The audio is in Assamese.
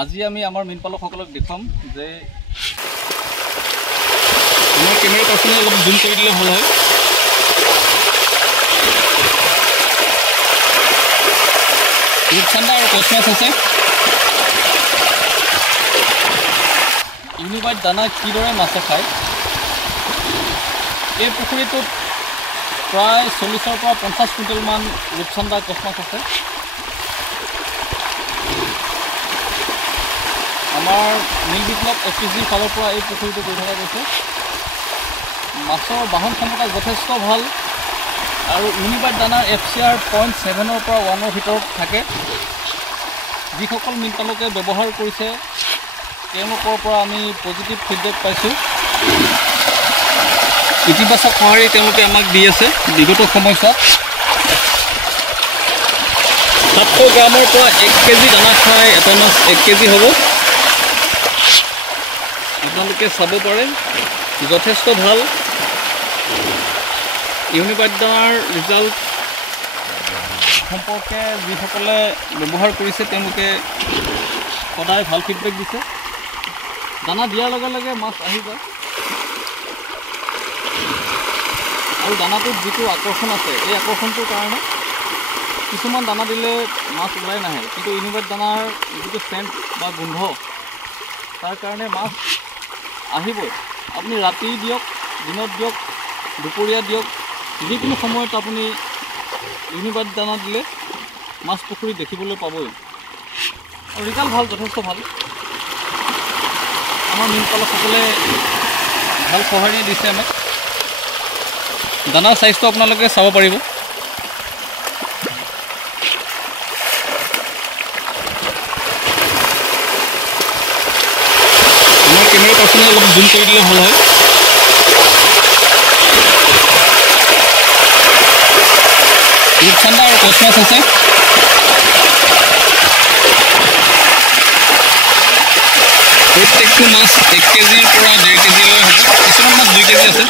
আজি আমি আমাৰ মীনপালকসকলক দেখুৱাম যে আমাৰ কেমেৰা পাৰ্চনে অলপ জুম কৰি দিলে ভাল হয়। ৰূপচন্দা আৰু কচ মাছ আছে। ইউনিবাইট দানা কিদৰে মাছে খায়। এই পুখুৰীটোত প্ৰায় 40-ৰ পৰা 50 কুইণ্টেলমান ৰূপচন্দা কচ মাছ আছে। আমাৰ নীল বিপ্লৱ FPCৰ ফালৰ পৰা এই পুখুৰীটো গৈ থকা গৈছে। মাছৰ বাহন ক্ষমতা যথেষ্ট ভাল আৰু ইউনিবাইট দানাৰ FCR 0.7-ৰ পৰা 1-ৰ ভিতৰত থাকে। যিসকল মীনপালকে ব্যৱহাৰ কৰিছে তেওঁলোকৰ পৰা আমি পজিটিভ ফিডবেক পাইছোঁ। ইতিবাচক সঁহাৰি তেওঁলোকে আমাক দি আছে। বিগত সময়ছোৱাত 700 গ্ৰামৰ পৰা 1 কেজি দানা খাই এটা মাছ 1 কেজি হ'ব। আপোনালোকে চাব পাৰে যথেষ্ট ভাল। ইউনিবাইট দানাৰ ৰিজাল্ট সম্পৰ্কে যিসকলে ব্যৱহাৰ কৰিছে তেওঁলোকে সদায় ভাল ফিডবেক দিছে। দানা দিয়াৰ লগে লগে মাছ আহি যায় আৰু দানাটোত যিটো আকৰ্ষণ আছে এই আকৰ্ষণটোৰ কাৰণে কিছুমান দানা দিলে মাছ ওলাই নাহে, কিন্তু ইউনিবাইট দানাৰ যিটো চেণ্ট বা গোন্ধ তাৰ কাৰণে মাছ আহিবই। আপুনি ৰাতি দিয়ক, দিনত দিয়ক, দুপৰীয়া দিয়ক, যিকোনো সময়ত আপুনি ইউনিবাইট দানা দিলে মাছ পুখুৰী দেখিবলৈ পাবই আৰু ৰিজাল্ট ভাল, যথেষ্ট ভাল। আমাৰ মীনপালকসকলে ভাল সঁহাৰি দিছে আমাক। দানাৰ চাইজটো আপোনালোকে চাব পাৰিব। আমাৰ কেমেৰা পাৰ্চনে অলপ জুম কৰি দিলে ভাল হয়। ৰূপচন্দা আৰু কচ মাছ আছে। প্ৰত্যেকটো মাছ 1 কেজিৰ পৰা 1.5 কেজিলৈ হ'ব। কিছুমান মাছ 2 কেজি আছে।